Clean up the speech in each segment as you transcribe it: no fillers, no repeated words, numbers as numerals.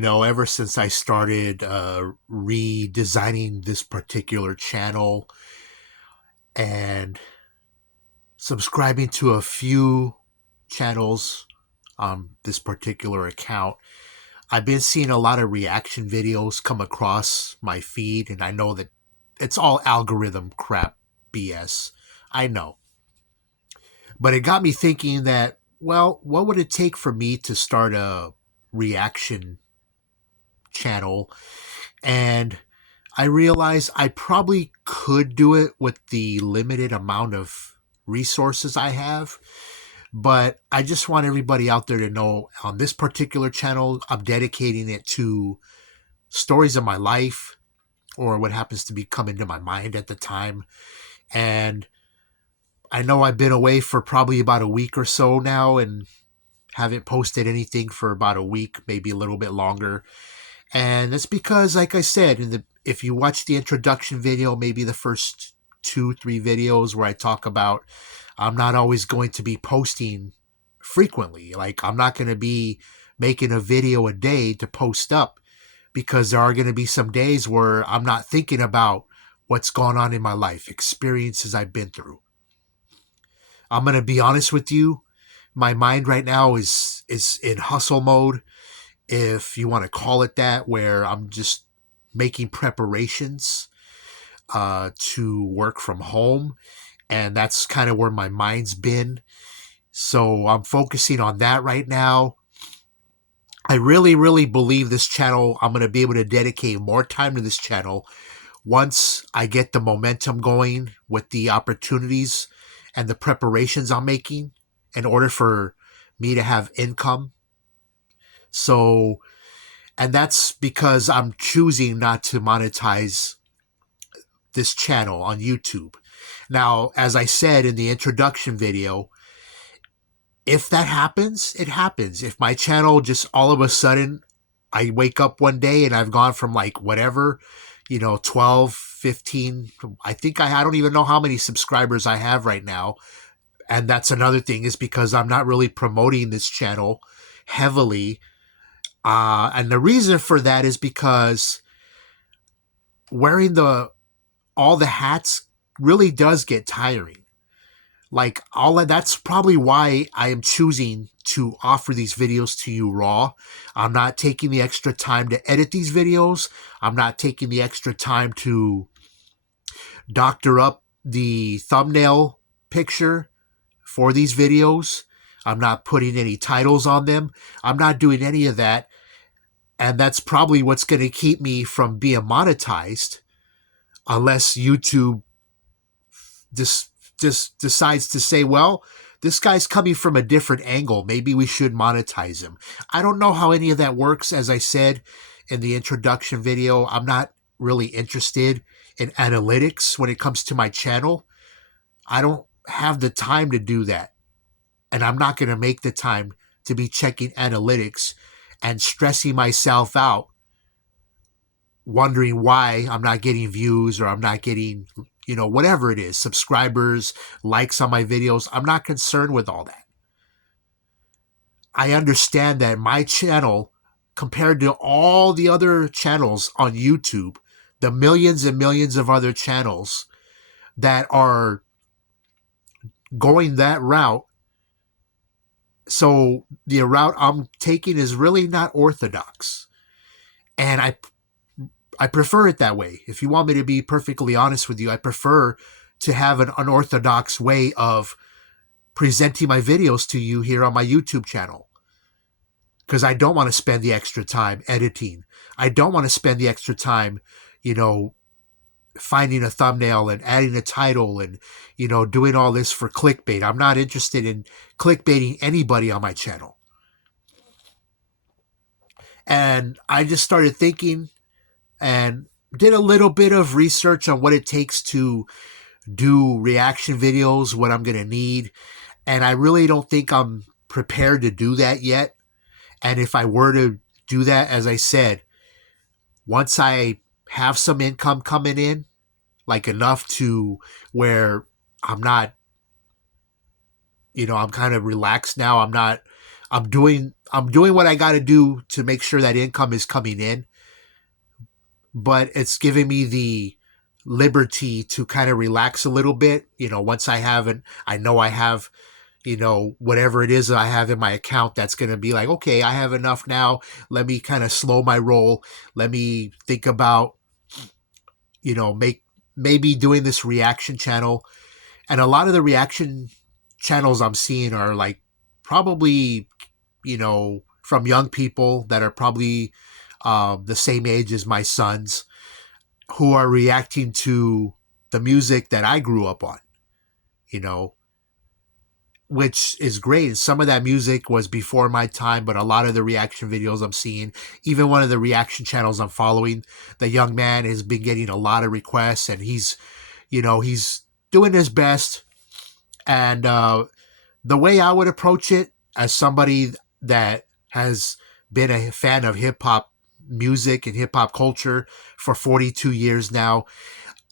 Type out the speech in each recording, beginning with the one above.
ever since I started redesigning this particular channel and subscribing to a few channels on this particular account, I've been seeing a lot of reaction videos come across my feed, and I know that it's all algorithm crap BS. I know. But it got me thinking that, well, what would it take for me to start a reaction channel? And I realized I probably could do it with the limited amount of resources I have. But I just want everybody out there to know on this particular channel, I'm dedicating it to stories of my life or what happens to be coming to my mind at the time. And I know I've been away for probably about a week or so now and haven't posted anything for about a week, maybe a little bit longer. And that's because, like I said, if you watch the introduction video, maybe the first 2-3 videos where I talk about I'm not always going to be posting frequently. Like, I'm not going to be making a video a day to post up, because there are going to be some days where I'm not thinking about what's going on in my life, experiences I've been through. I'm going to be honest with you. My mind right now is in hustle mode, if you want to call it that, where I'm just making preparations to work from home. And that's kind of where my mind's been. So I'm focusing on that right now. I really, really believe this channel, I'm going to be able to dedicate more time to this channel once I get the momentum going with the opportunities and the preparations I'm making in order for me to have income. So, and that's because I'm choosing not to monetize this channel on YouTube. Now, as I said in the introduction video, if that happens, it happens. If my channel just all of a sudden, I wake up one day and I've gone from like whatever, 12, 15, I don't even know how many subscribers I have right now. And that's another thing, is because I'm not really promoting this channel heavily. And the reason for that is because wearing all the hats really does get tiring. Like, that's probably why I am choosing to offer these videos to you raw. I'm not taking the extra time to edit these videos. I'm not taking the extra time to doctor up the thumbnail picture for these videos. I'm not putting any titles on them. I'm not doing any of that. And that's probably what's going to keep me from being monetized, unless YouTube just decides to say, well, this guy's coming from a different angle, maybe we should monetize him. I don't know how any of that works. As I said in the introduction video, I'm not really interested in analytics when it comes to my channel. I don't have the time to do that. And I'm not going to make the time to be checking analytics and stressing myself out, wondering why I'm not getting views or I'm not getting, whatever it is, subscribers, likes on my videos. I'm not concerned with all that. I understand that my channel, compared to all the other channels on YouTube, the millions and millions of other channels that are going that route, so the route I'm taking is really not orthodox. And I prefer it that way. If you want me to be perfectly honest with you, I prefer to have an unorthodox way of presenting my videos to you here on my YouTube channel. Because I don't want to spend the extra time editing. I don't want to spend the extra time, finding a thumbnail and adding a title and, doing all this for clickbait. I'm not interested in clickbaiting anybody on my channel. And I just started thinking and did a little bit of research on what it takes to do reaction videos, what I'm going to need. And I really don't think I'm prepared to do that yet. And if I were to do that, as I said, once I have some income coming in, like enough to where I'm not, I'm kind of relaxed now. I'm I'm doing what I got to do to make sure that income is coming in, but it's giving me the liberty to kind of relax a little bit. Once I have it, I know I have, whatever it is that I have in my account, that's going to be like, okay, I have enough now. Let me kind of slow my roll. Let me think about, maybe doing this reaction channel. And a lot of the reaction channels I'm seeing are like probably, from young people that are probably the same age as my sons, who are reacting to the music that I grew up on, you know, which is great. And some of that music was before my time, but a lot of the reaction videos I'm seeing, even one of the reaction channels I'm following, the young man has been getting a lot of requests, and he's doing his best. And the way I would approach it, as somebody that has been a fan of hip hop music and hip hop culture for 42 years now,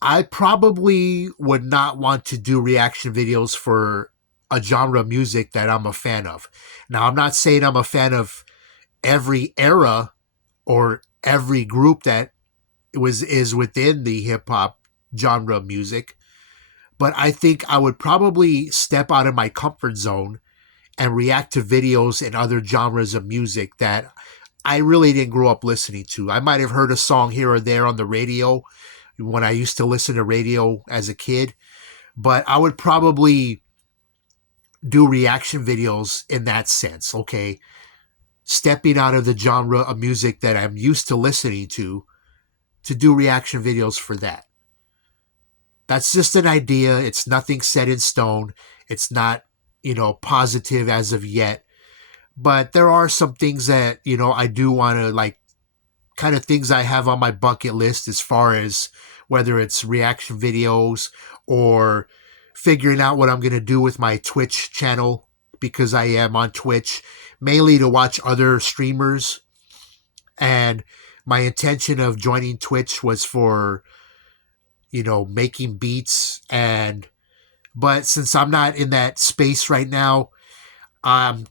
I probably would not want to do reaction videos for a genre of music that I'm a fan of. Now, I'm not saying I'm a fan of every era or every group that is within the hip hop genre of music, but I think I would probably step out of my comfort zone and react to videos and other genres of music that I really didn't grow up listening to. I might have heard a song here or there on the radio when I used to listen to radio as a kid, but I would probably do reaction videos in that sense, okay? Stepping out of the genre of music that I'm used to listening to do reaction videos for that. That's just an idea. It's nothing set in stone. It's not, positive as of yet. But there are some things that, I do want to like, kind of things I have on my bucket list, as far as whether it's reaction videos or figuring out what I'm going to do with my Twitch channel, because I am on Twitch mainly to watch other streamers. And my intention of joining Twitch was for, making beats. But since I'm not in that space right now, I'm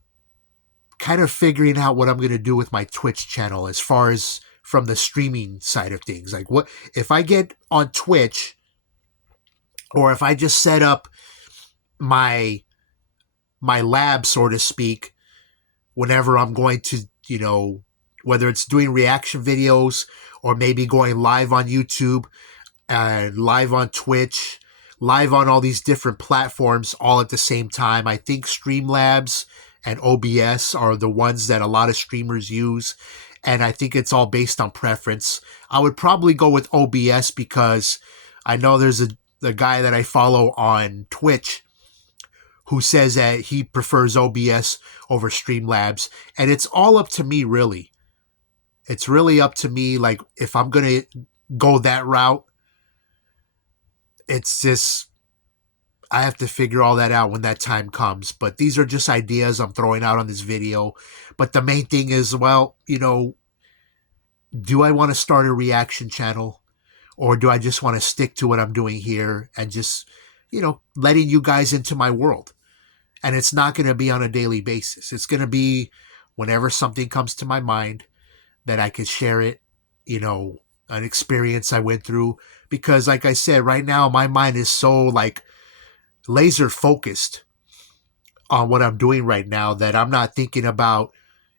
kind of figuring out what I'm going to do with my Twitch channel, as far as from the streaming side of things. Like, what if I get on Twitch, or if I just set up my lab, so to speak, whenever I'm going to, whether it's doing reaction videos or maybe going live on YouTube and live on Twitch, live on all these different platforms all at the same time. I think Streamlabs and OBS are the ones that a lot of streamers use, and I think it's all based on preference. I would probably go with OBS because I know there's a guy that I follow on Twitch who says that he prefers OBS over Streamlabs, and it's all up to me, really. It's really up to me, like, if I'm going to go that route. It's just, I have to figure all that out when that time comes. But these are just ideas I'm throwing out on this video. But the main thing is, well, do I want to start a reaction channel, or do I just want to stick to what I'm doing here and just, letting you guys into my world? And it's not going to be on a daily basis. It's going to be whenever something comes to my mind that I can share it, an experience I went through. Because like I said, right now my mind is so like laser focused on what I'm doing right now that I'm not thinking about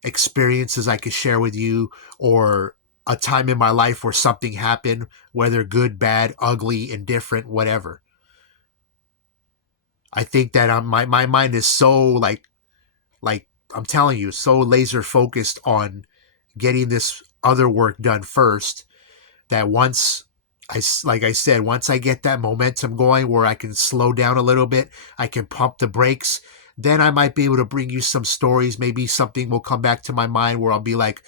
experiences I could share with you, or a time in my life where something happened, whether good, bad, ugly, indifferent, whatever. I think that my mind is so like I'm telling you, so laser focused on getting this other work done first, that once like I said, once I get that momentum going where I can slow down a little bit, I can pump the brakes, then I might be able to bring you some stories. Maybe something will come back to my mind where I'll be like,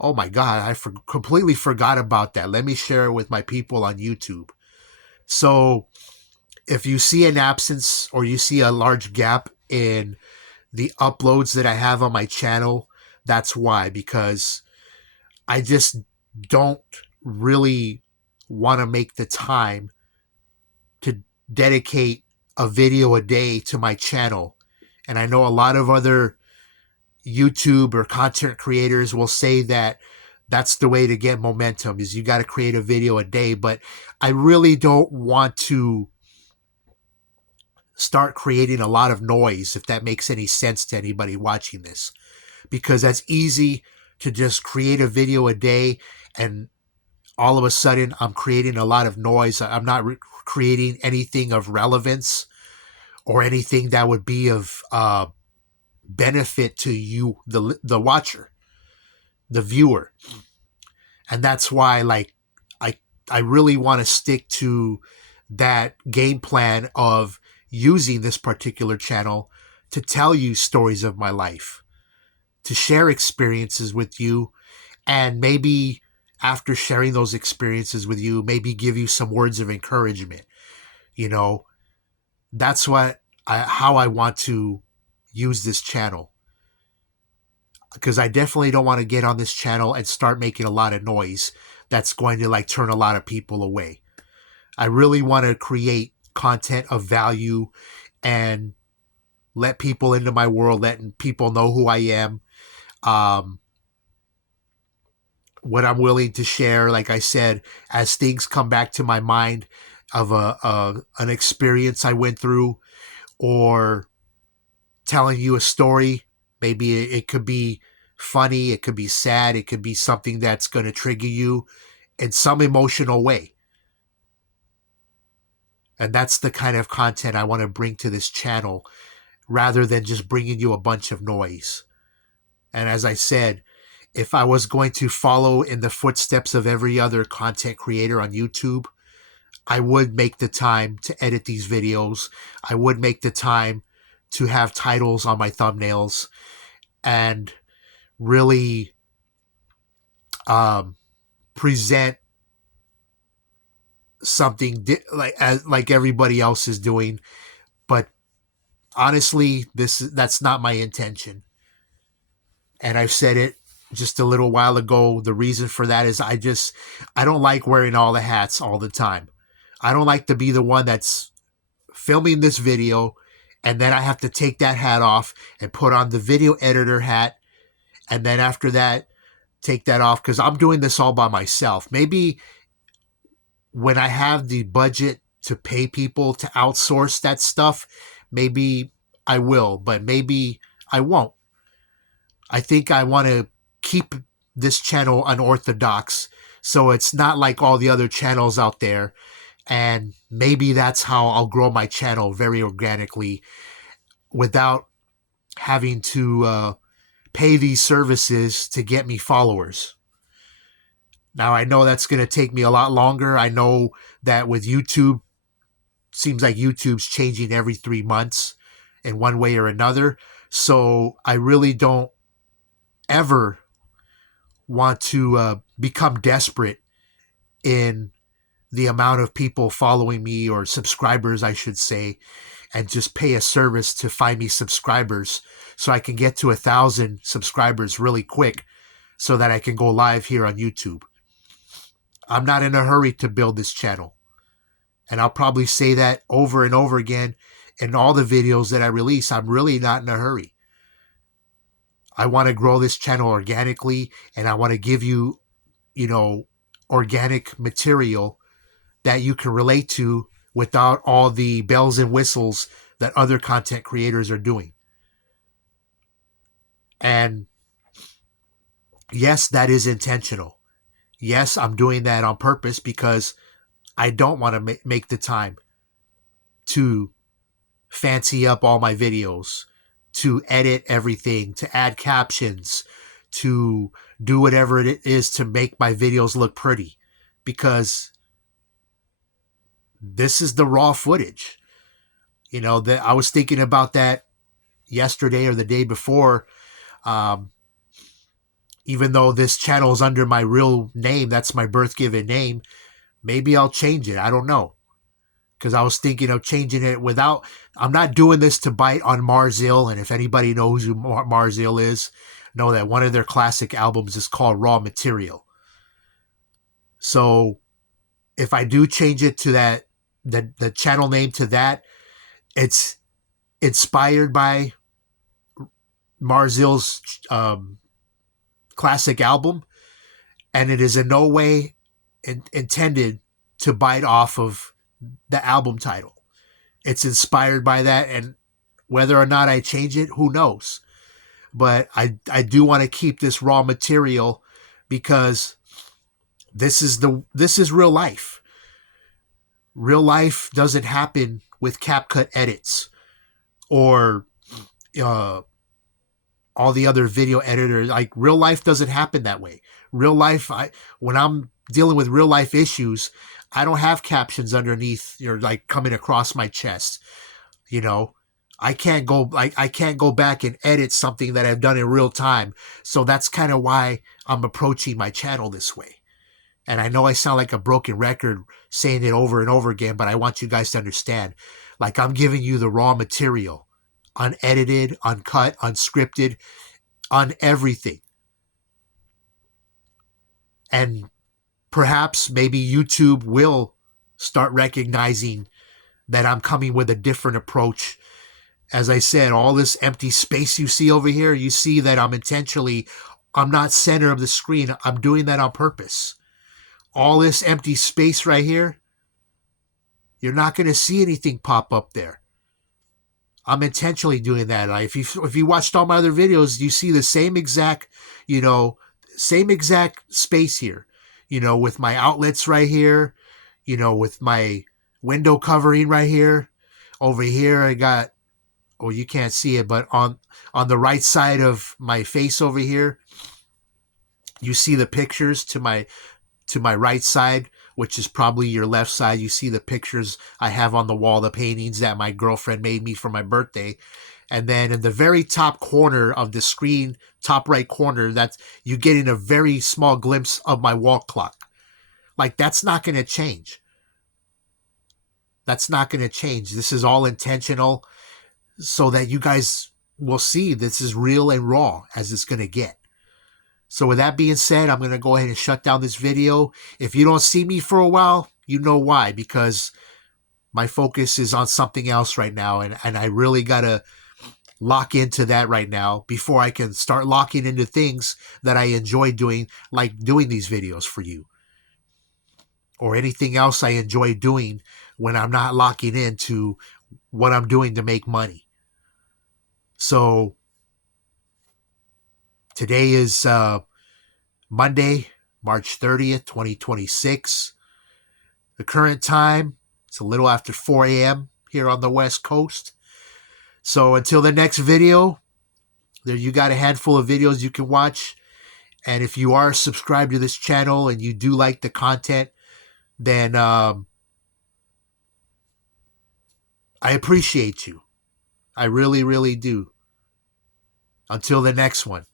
oh my God, completely forgot about that. Let me share it with my people on YouTube. So if you see an absence, or you see a large gap in the uploads that I have on my channel, that's why. Because I just don't really want to make the time to dedicate a video a day to my channel. And I know a lot of other YouTube or content creators will say that that's the way to get momentum, is you got to create a video a day. But I really don't want to start creating a lot of noise, if that makes any sense to anybody watching this, because that's easy to just create a video a day and all of a sudden I'm creating a lot of noise. I'm not creating anything of relevance or anything that would be of benefit to you, the watcher, the viewer. And that's why, like, I I really want to stick to that game plan of using this particular channel to tell you stories of my life, to share experiences with you, and maybe after sharing those experiences with you, maybe give you some words of encouragement. You know, that's how I want to use this channel, because I definitely don't want to get on this channel and start making a lot of noise that's going to like turn a lot of people away. I really want to create content of value and let people into my world, letting people know who I am, um, what I'm willing to share. Like I said, as things come back to my mind of an experience I went through, or telling you a story. Maybe it could be funny, it could be sad, it could be something that's going to trigger you in some emotional way. And that's the kind of content I want to bring to this channel, rather than just bringing you a bunch of noise. And as I said, if I was going to follow in the footsteps of every other content creator on YouTube, I would make the time to edit these videos. I would make the time to have titles on my thumbnails and really present something like everybody else is doing. But honestly, that's not my intention. And I've said it just a little while ago. The reason for that is I don't like wearing all the hats all the time. I don't like to be the one that's filming this video and then I have to take that hat off and put on the video editor hat, and then after that take that off, because I'm doing this all by myself. Maybe when I have the budget to pay people to outsource that stuff, maybe I will, but maybe I won't. I think I want to keep this channel unorthodox, so it's not like all the other channels out there. And maybe that's how I'll grow my channel very organically, without having to pay these services to get me followers. Now, I know that's going to take me a lot longer. I know that with YouTube, seems like YouTube's changing every 3 months in one way or another. So I really don't ever want to become desperate in the amount of people following me, or subscribers, I should say, and just pay a service to find me subscribers so I can get to 1,000 subscribers really quick so that I can go live here on YouTube. I'm not in a hurry to build this channel. And I'll probably say that over and over again in all the videos that I release. I'm really not in a hurry. I want to grow this channel organically, and I want to give you, organic material that you can relate to without all the bells and whistles that other content creators are doing. And yes, that is intentional. Yes, I'm doing that on purpose, because I don't want to make the time to fancy up all my videos, to edit everything, to add captions, to do whatever it is to make my videos look pretty, because this is the raw footage. That I was thinking about that yesterday or the day before. Even though this channel is under my real name, that's my birth given name, maybe I'll change it. I don't know. Because I was thinking of changing it without, I'm not doing this to bite on Mars Hill. And if anybody knows who Mars Hill is, know that one of their classic albums is called Raw Material. So if I do change it to that, the channel name to that, it's inspired by Mars Hill's classic album, and it is in no way intended to bite off of the album title. It's inspired by that, and whether or not I change it, who knows? But I do want to keep this raw material because this is real life. Real life doesn't happen with CapCut edits or uh, all the other video editors. Like, real life doesn't happen that way. Real life, when I'm dealing with real life issues, I don't have captions underneath or like coming across my chest. You know, I can't go back and edit something that I've done in real time. So that's kind of why I'm approaching my channel this way. And I know I sound like a broken record saying it over and over again, but I want you guys to understand. Like, I'm giving you the raw material, unedited, uncut, unscripted, on everything. And perhaps maybe YouTube will start recognizing that I'm coming with a different approach. As I said, all this empty space you see over here, you see that I'm not center of the screen. I'm doing that on purpose. All this empty space right here, you're not going to see anything pop up there. I'm intentionally doing that. If you watched all my other videos, you see the same exact, same exact space here, with my outlets right here, with my window covering right here. Over here, I got, well, you can't see it, but on the right side of my face over here, you see the pictures to my right side, which is probably your left side. You see the pictures I have on the wall, the paintings that my girlfriend made me for my birthday. And then in the very top corner of the screen, top right corner, that's you getting a very small glimpse of my wall clock. Like, that's not going to change. That's not going to change. This is all intentional so that you guys will see this is real and raw as it's going to get. So with that being said, I'm going to go ahead and shut down this video. If you don't see me for a while, you know why, because my focus is on something else right now, and I really got to lock into that right now before I can start locking into things that I enjoy doing, like doing these videos for you, or anything else I enjoy doing when I'm not locking into what I'm doing to make money. So today is Monday, March 30th, 2026. The current time, it's a little after 4 a.m. here on the West Coast. So until the next video, there you got a handful of videos you can watch. And if you are subscribed to this channel and you do like the content, then I appreciate you. I really, really do. Until the next one.